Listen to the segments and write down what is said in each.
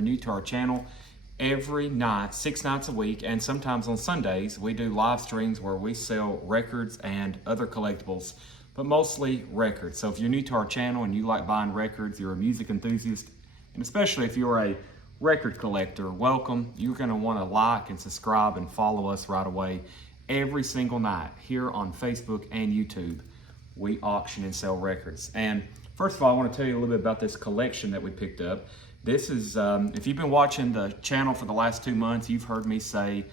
New to our channel, every night, 6 nights a week, and sometimes on Sundays, we do live streams where we sell records and other collectibles, but mostly records. So if you're new to our channel and you like buying records, you're a music enthusiast, and especially if you're a record collector, welcome. You're going to want to like and subscribe and follow us right away. Every single night here on Facebook and YouTube, we auction and sell records. And first of all, I want to tell you a little bit about this collection that we picked up. This is, if you've been watching the channel for the last 2 months, you've heard me say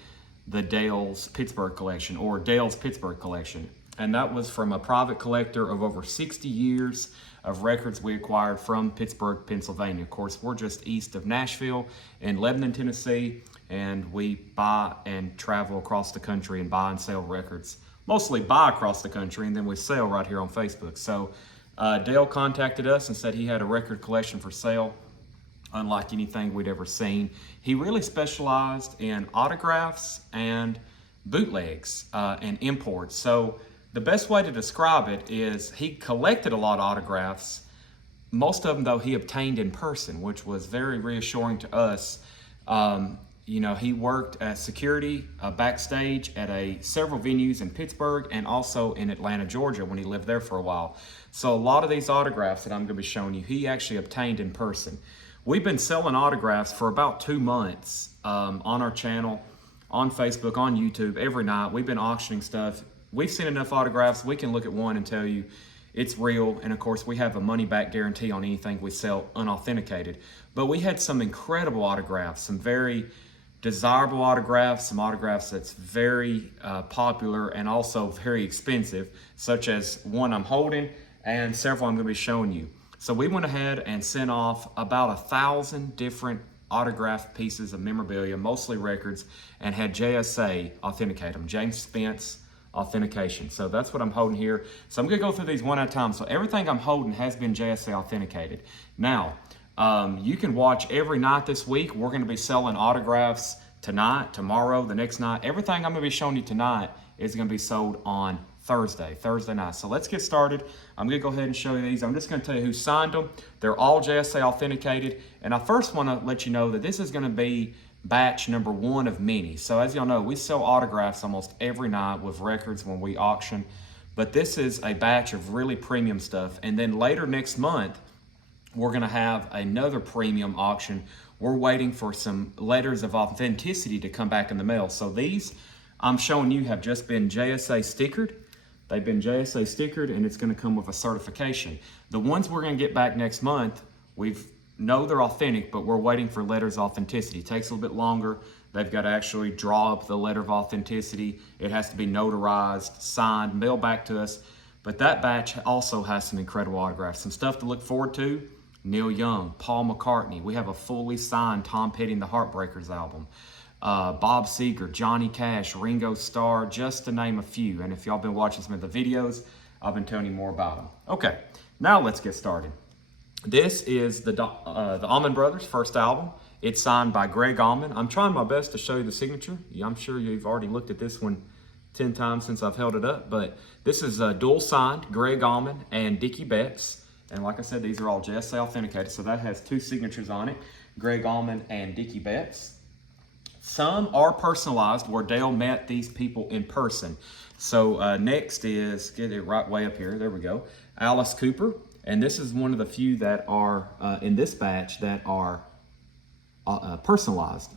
the Dale's Pittsburgh collection, or Dale's Pittsburgh collection. And that was from a private collector of over 60 years of records we acquired from Pittsburgh, Pennsylvania. Of course, we're just east of Nashville in Lebanon, Tennessee, and we buy and travel across the country and buy and sell records. Mostly buy across the country, and then we sell right here on Facebook. So Dale contacted us and said he had a record collection for sale, unlike anything we'd ever seen. He really specialized in autographs and bootlegs and imports. So the best way to describe it is he collected a lot of autographs. Most of them, though, he obtained in person, which was very reassuring to us. You know, he worked as security backstage at several venues in Pittsburgh and also in Atlanta, Georgia, when he lived there for a while. So a lot of these autographs that I'm going to be showing you, he actually obtained in person. We've been selling autographs for about 2 months on our channel, on Facebook, on YouTube, every night. We've been auctioning stuff. We've seen enough autographs, we can look at one and tell you it's real. And of course, we have a money back guarantee on anything we sell unauthenticated. But we had some incredible autographs, some very desirable autographs, some autographs that's very popular and also very expensive, such as one I'm holding and several I'm going to be showing you. So we went ahead and sent off about 1,000 different autographed pieces of memorabilia, mostly records, and had JSA authenticate them, James Spence authentication. So that's what I'm holding here. So I'm going to go through these one at a time. So everything I'm holding has been JSA authenticated. Now, you can watch every night this week. We're going to be selling autographs tonight, tomorrow, the next night. Everything I'm going to be showing you tonight is going to be sold on Thursday night. So let's get started. I'm going to go ahead and show you these. I'm just going to tell you who signed them. They're all JSA authenticated. And I first want to let you know that this is going to be batch number 1 of many. So as y'all know, we sell autographs almost every night with records when we auction. But this is a batch of really premium stuff. And then later next month, we're going to have another premium auction. We're waiting for some letters of authenticity to come back in the mail. So these I'm showing you have just been JSA stickered. They've been JSA stickered, and it's going to come with a certification. The ones we're going to get back next month, we know they're authentic, but we're waiting for letters of authenticity. It takes a little bit longer. They've got to actually draw up the letter of authenticity. It has to be notarized, signed, mailed back to us. But that batch also has some incredible autographs, some stuff to look forward to. Neil Young, Paul McCartney. We have a fully signed Tom Petty and the Heartbreakers album. Bob Seger, Johnny Cash, Ringo Starr, just to name a few. And if y'all been watching some of the videos, I've been telling you more about them. Okay, now let's get started. This is the Allman Brothers' first album. It's signed by Greg Allman. I'm trying my best to show you the signature. I'm sure you've already looked at this one 10 times since I've held it up, but this is dual signed, Greg Allman and Dickie Betts. And like I said, these are all JSA authenticated, so that has 2 signatures on it, Greg Allman and Dickie Betts. Some are personalized where Dale met these people in person. So next is, get it right way up here, there we go, Alice Cooper. And this is one of the few that are in this batch that are personalized.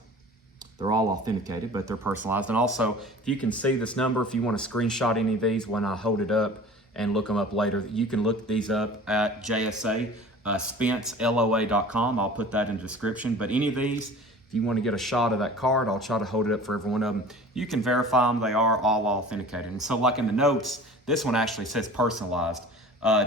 They're all authenticated, but they're personalized. And also, if you can see this number, if you want to screenshot any of these when I hold it up and look them up later, you can look these up at JSA, SpenceLOA.com. I'll put that in the description. But any of these, if you want to get a shot of that card, I'll try to hold it up for every one of them. You can verify them. They are all authenticated. And so like in the notes, this one actually says personalized.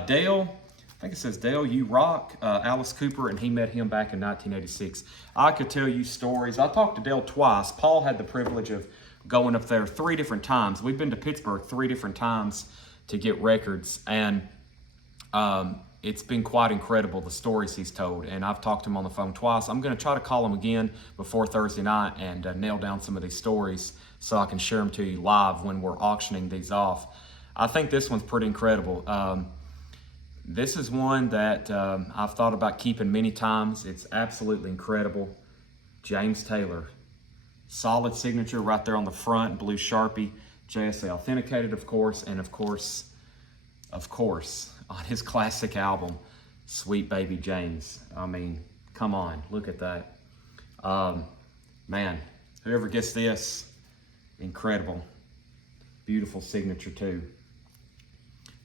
Dale, I think it says Dale, you rock, Alice Cooper, and he met him back in 1986. I could tell you stories. I talked to Dale twice. Paul had the privilege of going up there 3 different times. We've been to Pittsburgh 3 different times to get records. And it's been quite incredible, the stories he's told, and I've talked to him on the phone twice. I'm going to try to call him again before Thursday night and nail down some of these stories so I can share them to you live when we're auctioning these off. I think this one's pretty incredible. This is one that I've thought about keeping many times. It's absolutely incredible. James Taylor. Solid signature right there on the front, blue Sharpie. JSA authenticated, of course, and of course, on his classic album, Sweet Baby James. I mean, come on, look at that. Man, whoever gets this, incredible. Beautiful signature too.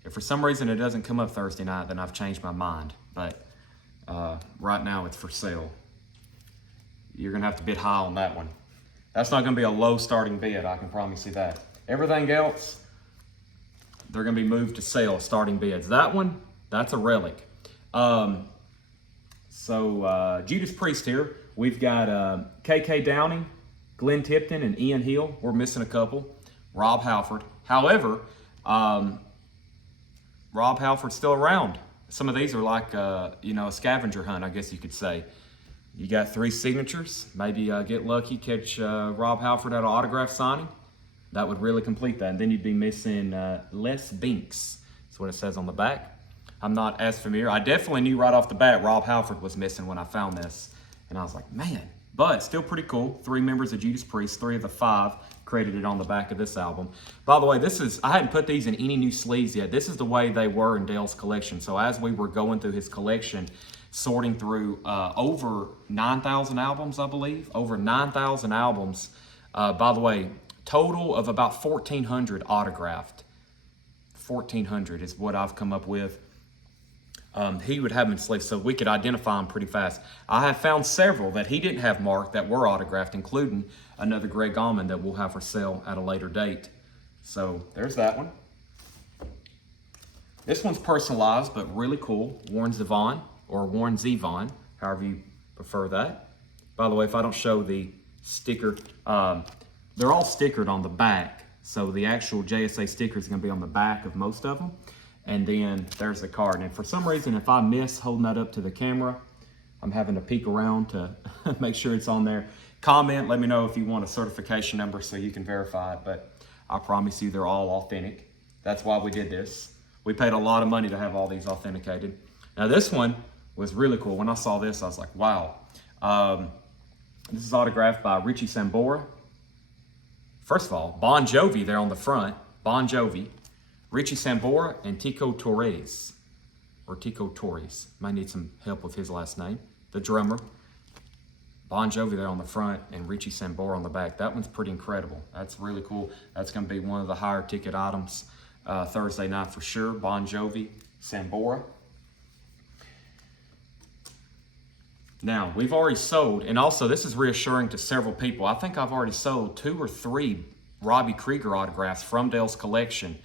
If for some reason it doesn't come up Thursday night, then I've changed my mind. But right now it's for sale. You're gonna have to bid high on that one. That's not gonna be a low starting bid, I can promise you that. Everything else, they're gonna be moved to sale starting bids. That one, that's a relic. Judas Priest here. We've got KK Downing, Glenn Tipton, and Ian Hill. We're missing a couple. Rob Halford. However, Rob Halford's still around. Some of these are like, a scavenger hunt, I guess you could say. You got 3 signatures. Maybe get lucky, catch Rob Halford at an autograph signing. That would really complete that. And then you'd be missing Les Binks. That's what it says on the back. I'm not as familiar. I definitely knew right off the bat Rob Halford was missing when I found this. And I was like, man, but still pretty cool. 3 members of Judas Priest, 3 of the 5 credited on the back of this album. By the way, I hadn't put these in any new sleeves yet. This is the way they were in Dale's collection. So as we were going through his collection, sorting through over 9,000 albums, I believe. Over 9,000 albums. By the way, total of about 1,400 autographed. 1,400 is what I've come up with. He would have them in sleeves, so we could identify them pretty fast. I have found several that he didn't have marked that were autographed, including another Greg Allman that we'll have for sale at a later date. So there's that one. This one's personalized, but really cool. Warren Zevon, or Warren Zevon, however you prefer that. By the way, if I don't show the sticker, they're all stickered on the back. So the actual JSA sticker is going to be on the back of most of them. And then there's the card. And for some reason, if I miss holding that up to the camera, I'm having to peek around to make sure it's on there. Comment, let me know if you want a certification number so you can verify it. But I promise you they're all authentic. That's why we did this. We paid a lot of money to have all these authenticated. Now this one was really cool. When I saw this, I was like, wow. This is autographed by Richie Sambora. First of all, Bon Jovi there on the front. Bon Jovi. Richie Sambora and Tico Torres, or Tico Torres. Might need some help with his last name. The drummer. Bon Jovi there on the front and Richie Sambora on the back. That one's pretty incredible. That's really cool. That's going to be one of the higher ticket items Thursday night for sure. Bon Jovi, Sambora. Now, we've already sold, and also this is reassuring to several people. I think I've already sold 2 or 3 Robbie Krieger autographs from Dale's collection.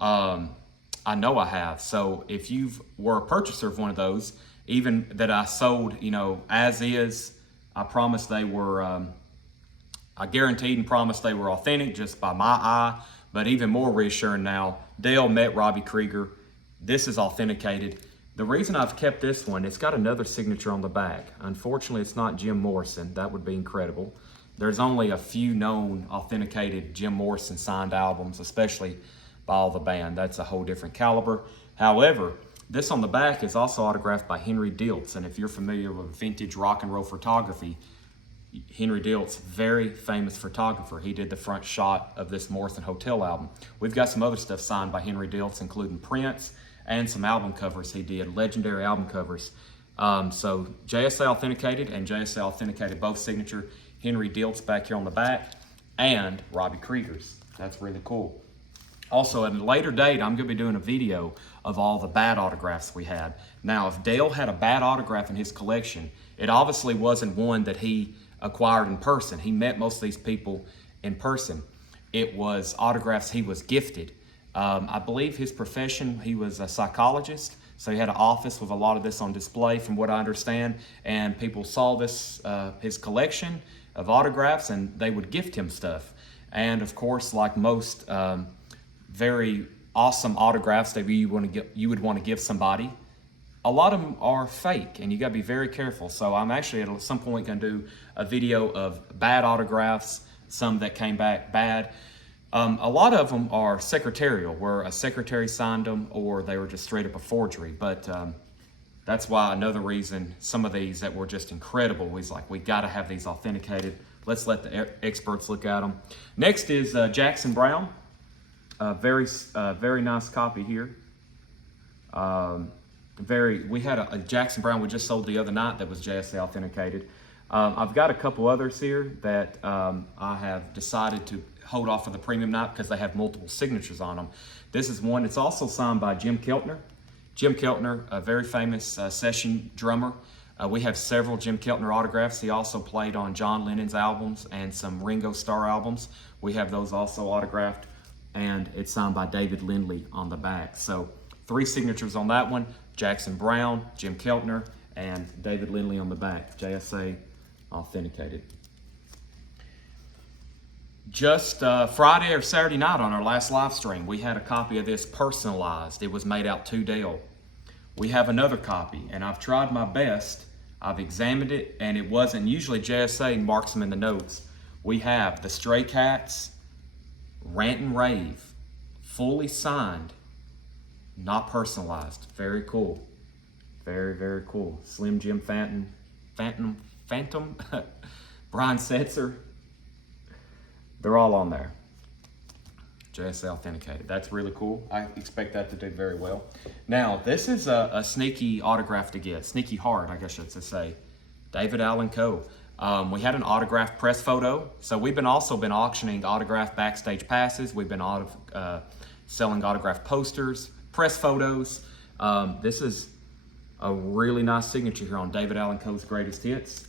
I know I have. So if you were a purchaser of one of those, even that I sold, as is, I promised they were, I guaranteed and promised they were authentic just by my eye. But even more reassuring now, Dale met Robbie Krieger. This is authenticated. The reason I've kept this one, it's got another signature on the back. Unfortunately, it's not Jim Morrison. That would be incredible. There's only a few known authenticated Jim Morrison signed albums, especially by all the band. That's a whole different caliber. However, this on the back is also autographed by Henry Diltz. And if you're familiar with vintage rock and roll photography, Henry Diltz, very famous photographer. He did the front shot of this Morrison Hotel album. We've got some other stuff signed by Henry Diltz, including Prince and some album covers he did, legendary album covers. So JSA authenticated and JSA authenticated both signature. Henry Diltz back here on the back and Robbie Krieger's. That's really cool. Also, at a later date, I'm going to be doing a video of all the bad autographs we had. Now, if Dale had a bad autograph in his collection, it obviously wasn't one that he acquired in person. He met most of these people in person. It was autographs he was gifted. I believe his profession, he was a psychologist, so he had an office with a lot of this on display from what I understand, and people saw this, his collection of autographs, and they would gift him stuff. And of course, like most very awesome autographs that you would want to give somebody, a lot of them are fake, and you got to be very careful. So I'm actually at some point going to do a video of bad autographs, some that came back bad. A lot of them are secretarial, where a secretary signed them, or they were just straight up a forgery. But That's why another reason some of these that were just incredible, we was like, we got to have these authenticated. Let's let the experts look at them. Next is Jackson Browne. Very nice copy here. We had a Jackson Browne we just sold the other night that was JSA authenticated. I've got a couple others here that I have decided to hold off for the premium night because they have multiple signatures on them. This is one. It's also signed by Jim Keltner. Jim Keltner, a very famous session drummer. We have several Jim Keltner autographs. He also played on John Lennon's albums and some Ringo Starr albums. We have those also autographed, and it's signed by David Lindley on the back. So 3 signatures on that one: Jackson Browne, Jim Keltner, and David Lindley on the back, JSA authenticated. Just Friday or Saturday night on our last live stream, we had a copy of this personalized. It was made out to Dale. We have another copy, and I've tried my best. I've examined it, and it wasn't. Usually JSA marks them in the notes. We have the Stray Cats, Rant and Rave, fully signed, not personalized. Very cool. Very, very cool. Slim Jim Phantom, Brian Setzer. They're all on there. JSA authenticated. That's really cool. I expect that to do very well. Now, this is a sneaky autograph to get. Sneaky hard, I guess I should say. David Allan Coe. We had an autographed press photo. So we've also been auctioning autographed backstage passes. We've been selling autographed posters, press photos. This is a really nice signature here on David Allan Coe's Greatest Hits.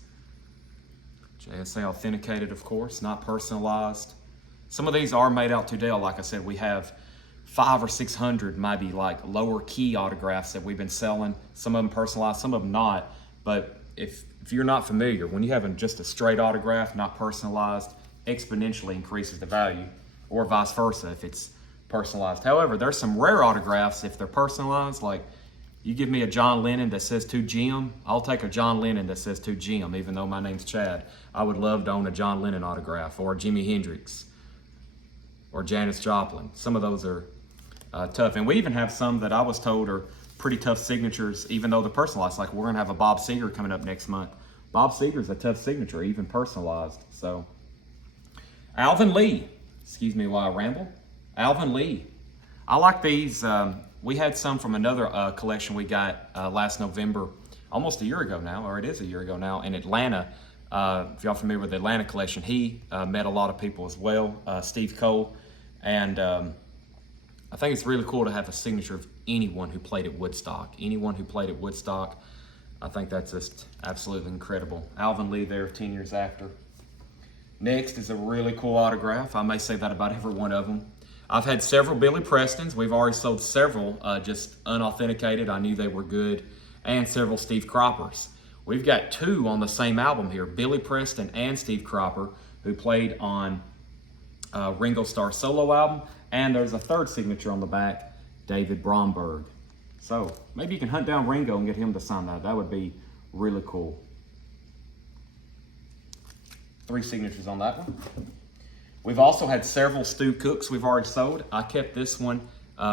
JSA authenticated, of course, not personalized. Some of these are made out to Dale. Like I said, we have 500 or 600 maybe like lower key autographs that we've been selling. Some of them personalized, some of them not. But if you're not familiar, when you have just a straight autograph, not personalized, exponentially increases the value, or vice versa if it's personalized. However, there's some rare autographs if they're personalized, like you give me a John Lennon that says to Jim, I'll take a John Lennon that says to Jim, even though my name's Chad. I would love to own a John Lennon autograph, or Jimi Hendrix, or Janis Joplin. Some of those are tough. And we even have some that I was told are pretty tough signatures, even though they're personalized. Like we're gonna have a Bob Seger coming up next month. Bob Seger's a tough signature, even personalized. So, Alvin Lee, excuse me while I ramble. Alvin Lee, I like these. We had some from another collection we got last November, almost a year ago now, or it is a year ago now, in Atlanta. If y'all familiar with the Atlanta collection, he met a lot of people as well, Steve Cole. And I think it's really cool to have a signature of anyone who played at Woodstock. Anyone who played at Woodstock, I think that's just absolutely incredible. Alvin Lee there 10 years after. Next is a really cool autograph. I may say that about every one of them. I've had several Billy Prestons. We've already sold several just unauthenticated. I knew they were good. And several Steve Croppers. We've got 2 on the same album here, Billy Preston and Steve Cropper, who played on Ringo Starr's solo album. And there's a 3rd signature on the back, David Bromberg. So maybe you can hunt down Ringo and get him to sign that. That would be really cool. 3 signatures on that one. We've also had several Stu Cooks we've already sold. I kept this one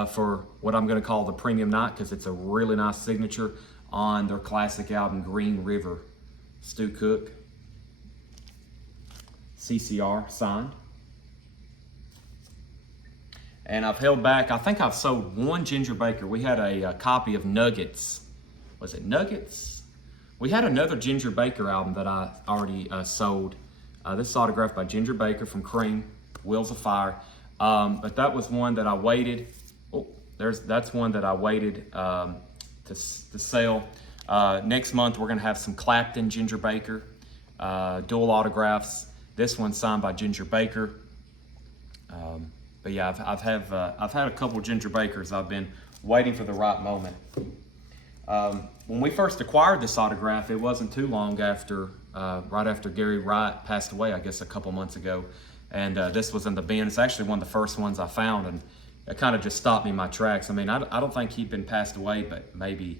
for what I'm going to call the premium night because it's a really nice signature on their classic album, Green River. Stu Cook, CCR signed. And I've held back, I think I've sold 1 Ginger Baker. We had a copy of Nuggets. Was it Nuggets? We had another Ginger Baker album that I already sold. This is autographed by Ginger Baker from Cream, Wheels of Fire. But that was one that I waited. Oh, that's one that I waited to sell. Next month we're gonna have some Clapton Ginger Baker, dual autographs. This one's signed by Ginger Baker. But yeah, I've had a couple Ginger Bakers. I've been waiting for the right moment. When we first acquired this autograph, it wasn't too long after, right after Gary Wright passed away, I guess a couple months ago. And this was in the bin. It's actually one of the first ones I found, and it kind of just stopped me in my tracks. I mean, I don't think he'd been passed away, but maybe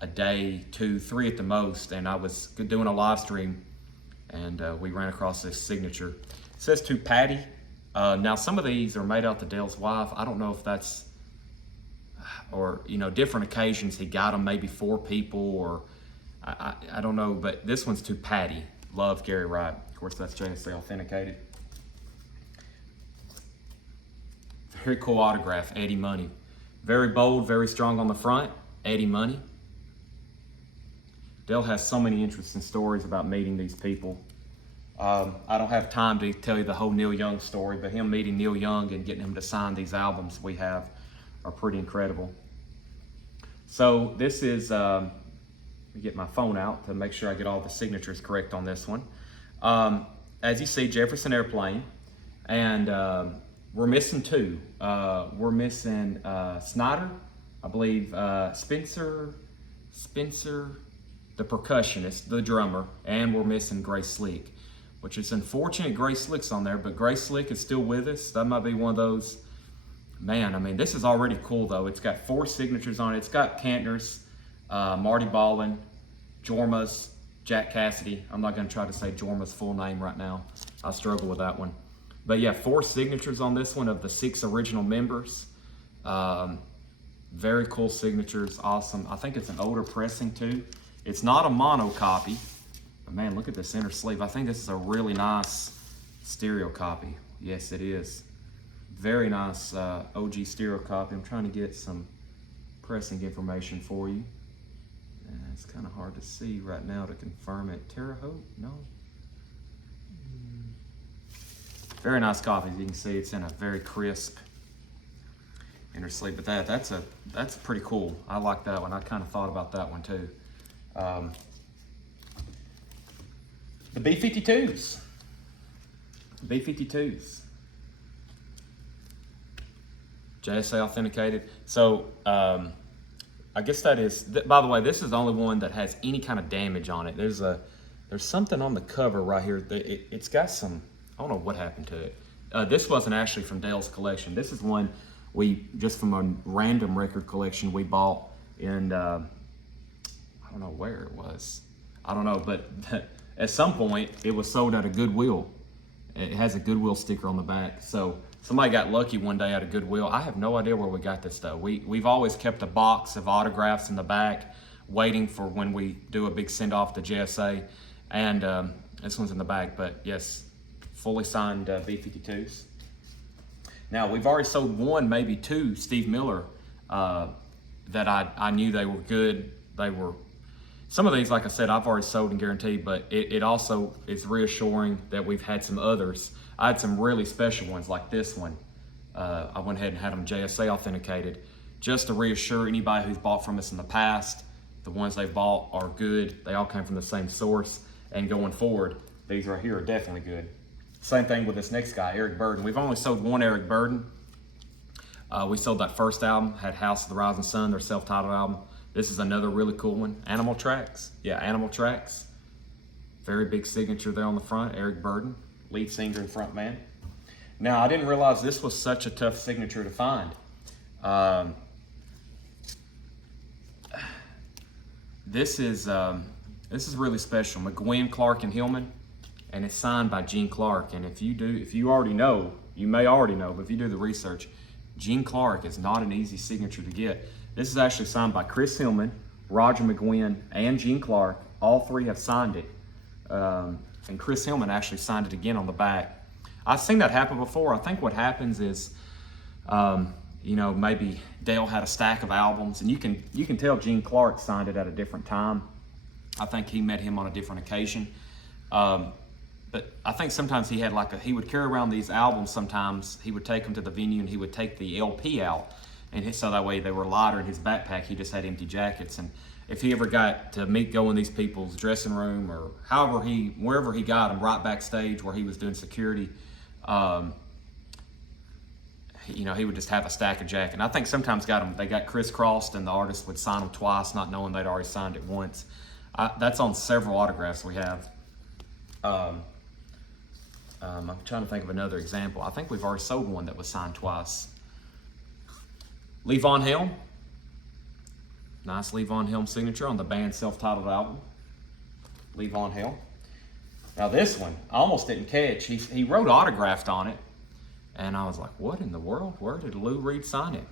a day, 2, 3 at the most. And I was doing a live stream, and we ran across this signature. It says to Patty. Now some of these are made out to Dale's wife. I don't know if that's, or different occasions he got them maybe for people, or I don't know, but this one's to Patty. Love, Gary Wright. Of course, that's JSA authenticated. Very cool autograph, Eddie Money. Very bold, very strong on the front, Eddie Money. Dale has so many interesting stories about meeting these people. I don't have time to tell you the whole Neil Young story, but him meeting Neil Young and getting him to sign these albums we have are pretty incredible. So this is, let me get my phone out to make sure I get all the signatures correct on this one. As you see, Jefferson Airplane, and we're missing two. We're missing Snyder, I believe, Spencer, the percussionist, the drummer, and we're missing Grace Slick, which is unfortunate Grace Slick's on there, but Grace Slick is still with us. That might be one of those, man, I mean, this is already cool though. It's got 4 signatures on it. It's got Kantner's, Marty Ballin, Jorma's, Jack Cassidy. I'm not gonna try to say Jorma's full name right now. I struggle with that one. But yeah, 4 signatures on this one of the 6 original members. Very cool signatures, awesome. I think it's an older pressing too. It's not a mono copy, but man, look at this inner sleeve. I think this is a really nice stereo copy. Yes, it is. Very nice OG stereo copy. I'm trying to get some pressing information for you. It's kind of hard to see right now to confirm it. Terre Haute? No. Very nice copy. As you can see, it's in a very crisp inner sleeve. But that's pretty cool. I like that one. I kind of thought about that one too. The B-52s. B-52s. JSA authenticated. So I guess that is, by the way, this is the only one that has any kind of damage on it. There's something on the cover right here. It's got some, I don't know what happened to it. This wasn't actually from Dale's collection. This is one we, just from a random record collection we bought in, I don't know where it was. I don't know, but at some point it was sold at a Goodwill. It has a Goodwill sticker on the back. So somebody got lucky one day at a Goodwill. I have no idea where we got this stuff. We've always kept a box of autographs in the back, waiting for when we do a big send off to JSA. And this one's in the back, but yes, fully signed B-52s. Now we've already sold 1, maybe 2 Steve Miller that I knew they were good. They were, some of these, like I said, I've already sold and guaranteed, but it also is reassuring that we've had some others. I had some really special ones like this one. I went ahead and had them JSA authenticated just to reassure anybody who's bought from us in the past, the ones they bought are good. They all came from the same source, and going forward, these right here are definitely good. Same thing with this next guy, Eric Burdon. We've only sold 1 Eric Burdon. We sold that first album, had House of the Rising Sun, their self-titled album. This is another really cool one. Animal Tracks. Yeah, Animal Tracks. Very big signature there on the front. Eric Burdon, lead singer and front man. Now, I didn't realize this was such a tough signature to find. This is really special. McGuinn, Clark, and Hillman, and it's signed by Gene Clark. And if you already know, you may already know, but if you do the research, Gene Clark is not an easy signature to get. This is actually signed by Chris Hillman, Roger McGuinn, and Gene Clark. All 3 have signed it. And Chris Hillman actually signed it again on the back. I've seen that happen before. I think what happens is, maybe Dale had a stack of albums, and you can tell Gene Clark signed it at a different time. I think he met him on a different occasion. But I think sometimes he had he would carry around these albums sometimes. He would take them to the venue and he would take the LP out. And so that way they were lighter in his backpack. He just had empty jackets. And if he ever got to go in these people's dressing room or wherever he got them, right backstage where he was doing security, he would just have a stack of jackets. And I think sometimes they got crisscrossed and the artist would sign them twice, not knowing they'd already signed it once. That's on several autographs we have. I'm trying to think of another example. I think we've already sold one that was signed twice. Lee Von Helm. Nice Lee Von Helm signature on the band's self-titled album. Lee Von Helm. Now this one, I almost didn't catch. He wrote autographed on it. And I was like, what in the world? Where did Lou Reed sign it?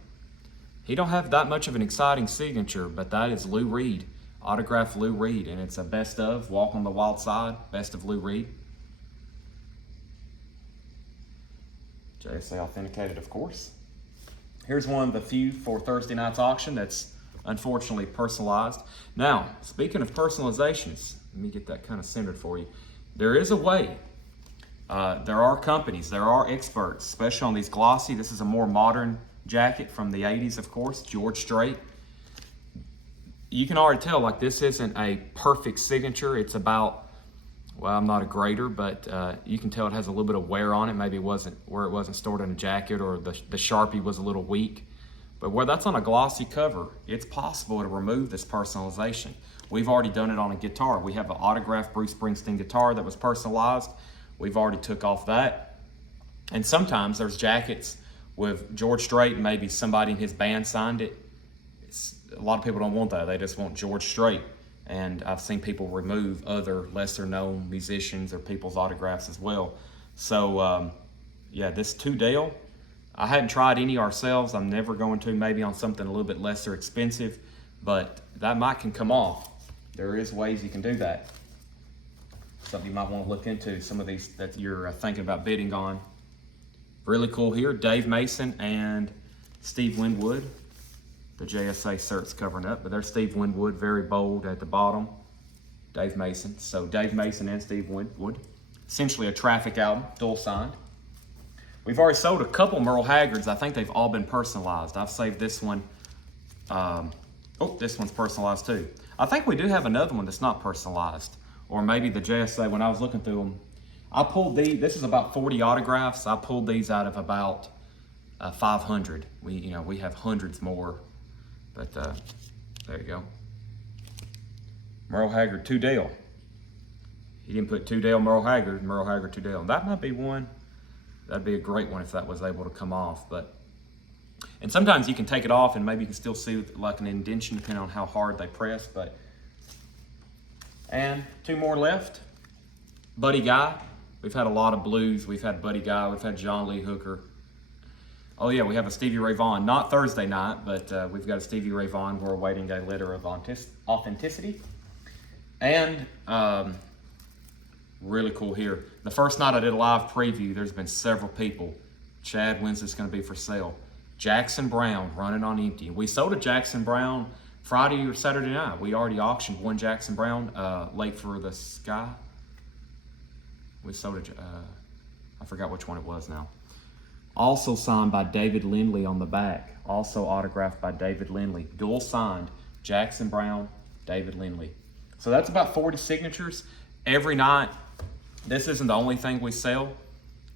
He don't have that much of an exciting signature, but that is Lou Reed, autographed Lou Reed, and it's a best of Walk on the Wild Side, best of Lou Reed. JSA authenticated, of course. Here's one of the few for Thursday night's auction that's unfortunately personalized. Now, speaking of personalizations, let me get that kind of centered for you. There is a way. There are companies, there are experts, especially on these glossy. This is a more modern jacket from the 80s, of course, George Strait. You can already tell, like, this isn't a perfect signature. It's about, well, I'm not a grader, but you can tell it has a little bit of wear on it. Maybe it wasn't where it wasn't stored in a jacket, or the Sharpie was a little weak. But where that's on a glossy cover, it's possible to remove this personalization. We've already done it on a guitar. We have an autographed Bruce Springsteen guitar that was personalized. We've already took off that. And sometimes there's jackets with George Strait, and maybe somebody in his band signed it. A lot of people don't want that. They just want George Strait. And I've seen people remove other lesser known musicians or people's autographs as well. So yeah, this To Dale, I hadn't tried any ourselves. I'm never going to, maybe on something a little bit lesser expensive, but that mic can come off. There is ways you can do that. Something you might want to look into, some of these that you're thinking about bidding on. Really cool here, Dave Mason and Steve Winwood. The JSA cert's covering up, but there's Steve Winwood, very bold at the bottom. Dave Mason. So Dave Mason and Steve Winwood. Essentially a Traffic album, dual signed. We've already sold a couple Merle Haggards. I think they've all been personalized. I've saved this one. Oh, this one's personalized too. I think we do have another one that's not personalized. Or maybe the JSA, when I was looking through them, I pulled these. This is about 40 autographs. I pulled these out of about 500. We have hundreds more. But there you go. Merle Haggard, To Dale. He didn't put To Dale, Merle Haggard, Merle Haggard, To Dale. That might be one. That'd be a great one if that was able to come off. And sometimes you can take it off and maybe you can still see like an indentation depending on how hard they press. And two more left. Buddy Guy. We've had a lot of blues. We've had Buddy Guy. We've had John Lee Hooker. Oh yeah, we have a Stevie Ray Vaughan. Not Thursday night, but we've got a Stevie Ray Vaughan. We're awaiting a letter of authenticity. And really cool here. The first night I did a live preview, there's been several people. Chad, when's this going to be for sale? Jackson Browne, running on empty. We sold a Jackson Browne Friday or Saturday night. We already auctioned one Jackson Browne, Late for the Sky. We sold I forgot which one it was now. Also signed by David Lindley on the back. Also autographed by David Lindley. Dual signed, Jackson Browne, David Lindley. So that's about 40 signatures every night. This isn't the only thing we sell.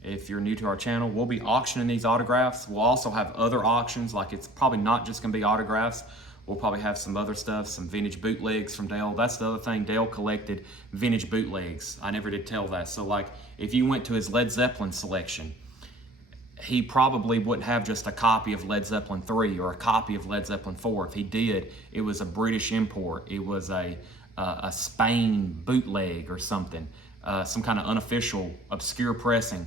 If you're new to our channel, we'll be auctioning these autographs. We'll also have other auctions, like it's probably not just gonna be autographs. We'll probably have some other stuff, some vintage bootlegs from Dale. That's the other thing, Dale collected vintage bootlegs. I never did tell that. So like, if you went to his Led Zeppelin selection, he probably wouldn't have just a copy of Led Zeppelin 3 or a copy of Led Zeppelin 4. If he did, it was a British import. It was a Spain bootleg or something, some kind of unofficial, obscure pressing,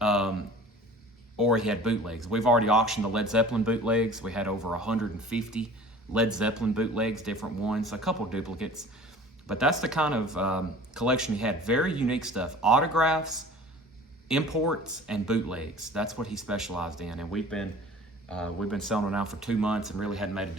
or he had bootlegs. We've already auctioned the Led Zeppelin bootlegs. We had over 150 Led Zeppelin bootlegs, different ones, a couple duplicates. But that's the kind of collection he had. Very unique stuff. Autographs, imports, and bootlegs. That's what he specialized in. And we've been selling them now for 2 months and really hadn't made a